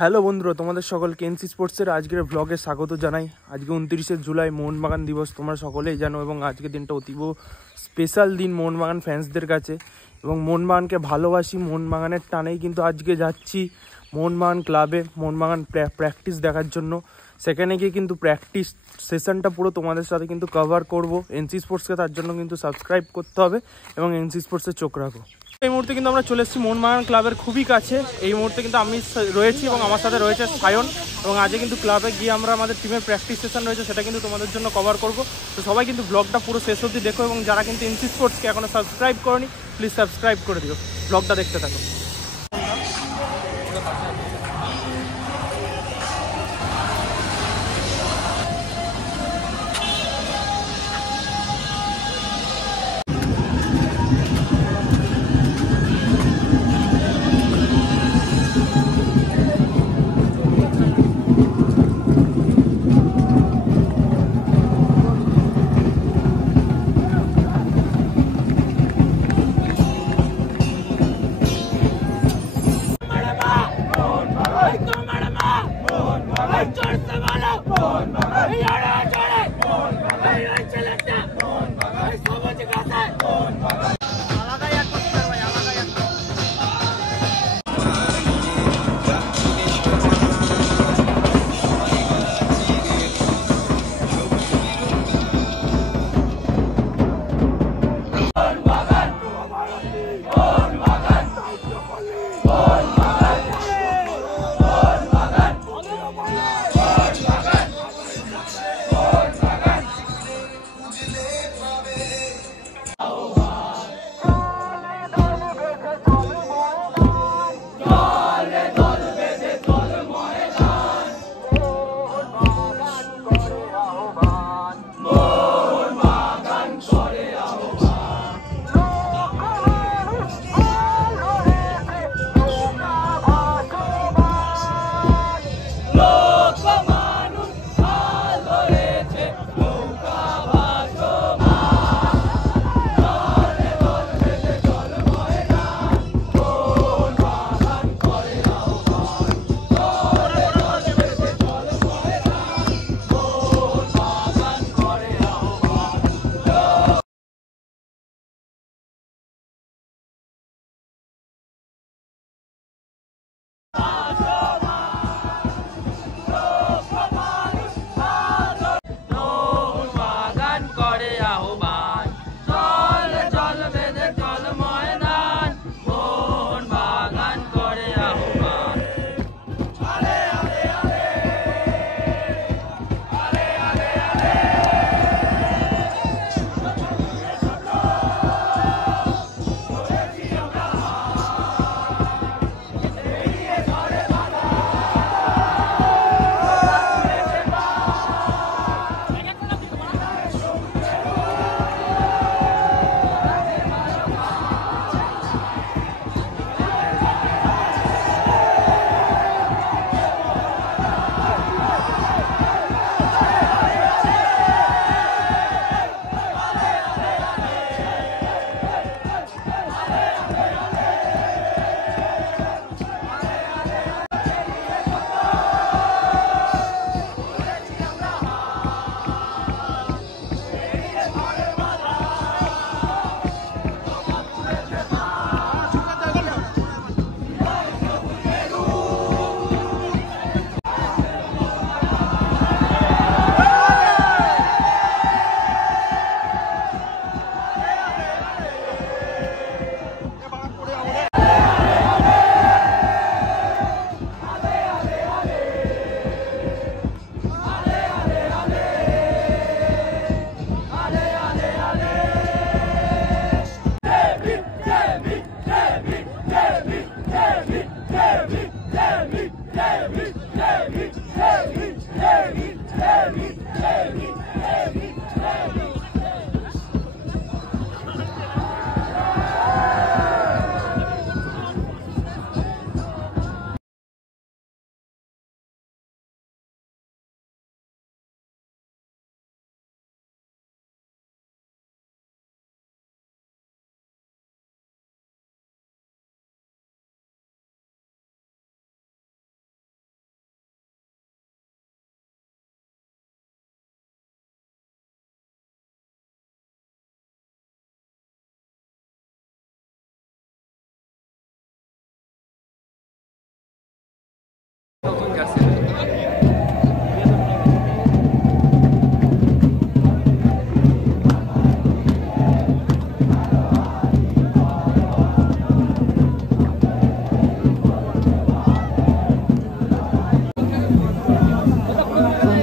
Hello বন্ধুরা, তোমাদের সকলকে এনসি স্পোর্টসের আজকের ব্লগে স্বাগত জানাই। আজকে 29শে জুলাই মোহনবাগান দিবস, তোমরা সকলেই জানো, এবং আজকের দিনটা অতীব স্পেশাল দিন মোহনবাগান ফ্যান্সদের কাছে। এবং মোহনবাগানকে ভালোবাসি, মোহনবাগানের টানেই কিন্তু আজকে যাচ্ছি মোহনবাগান ক্লাবে মোহনবাগান প্র্যাকটিস দেখার জন্য। সেখানে গিয়ে কিন্তু প্র্যাকটিস সেশনটা পুরো তোমাদের সাথে কিন্তু কভার করব। এনসি স্পোর্টসকে তার জন্য কিন্তু সাবস্ক্রাইব করতে হবে এবং এনসি স্পোর্টসে চোখ রাখো। এই মুহূর্তে কিন্তু আমরা চলে এসেছি মোহনবাগান ক্লাবের খুবই কাছে। এই মুহূর্তে কিন্তু আমি রয়েছি এবং আমার সাথে রয়েছে সায়ন, এবং আজকে কিন্তু ক্লাবে গিয়ে আমরা আমাদের টিমের প্র্যাকটিস সেশন রয়েছে, সেটা কিন্তু তোমাদের জন্য কভার করব। তো সবাই কিন্তু ব্লগটা পুরো শেষ অবধি দেখো, এবং যারা কিন্তু এনসি স্পোর্টসকে এখনো সাবস্ক্রাইব করনি প্লিজ সাবস্ক্রাইব করে দিও। ব্লগটা দেখতে থাকো।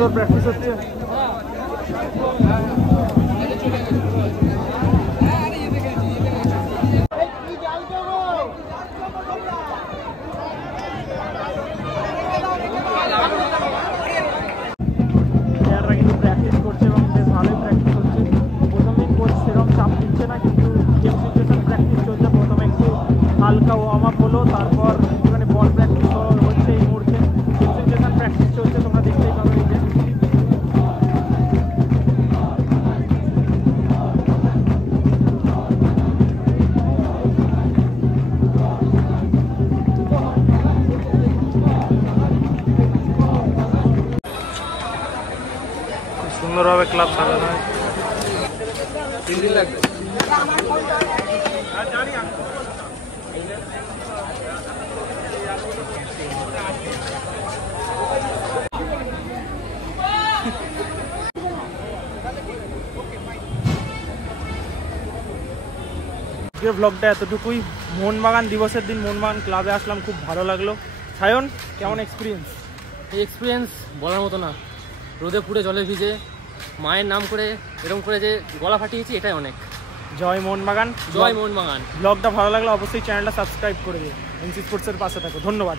সুন্দর প্র্যাকটিস হচ্ছে। প্লেয়াররা কিন্তু প্র্যাকটিস করছে এবং বেশ ভালোই প্র্যাকটিস হচ্ছে। প্রথম দিন কোচ সেরকম চাপ দিচ্ছে না, কিন্তু গেম সিচুয়েশন প্র্যাকটিস চলছে। প্রথমে একটু হালকা ওয়ার্ম আপ হলো, তারপর একটুখানি বল প্র্যাকটিস হচ্ছে। এই মুহূর্তে গেম সিচুয়েশন প্র্যাকটিস চলছে, তোমরা দেখতেই পাবে। এই যে সুন্দরভাবে ক্লাব সাজানো হয়। 3 दिन লাগবে। আজকের ব্লগটা এতটুকুই। মোহনবাগান দিবসের দিন মোহনবাগান ক্লাবে আসলাম, খুব ভালো লাগলো। সায়ন, কেমন এক্সপিরিয়েন্স? এই এক্সপিরিয়েন্স বলার মতো না। রোদে পুড়ে জলে ভিজে মায়ের নাম করে এরকম করে যে গলা ফাটিয়েছি, এটাই অনেক। জয় মোহনবাগান। জয় মোহনবাগান। ব্লগটা ভালো লাগলে অবশ্যই চ্যানেলটা সাবস্ক্রাইব করে দিও। এনসি স্পোর্টসের পাশে থাকো। ধন্যবাদ।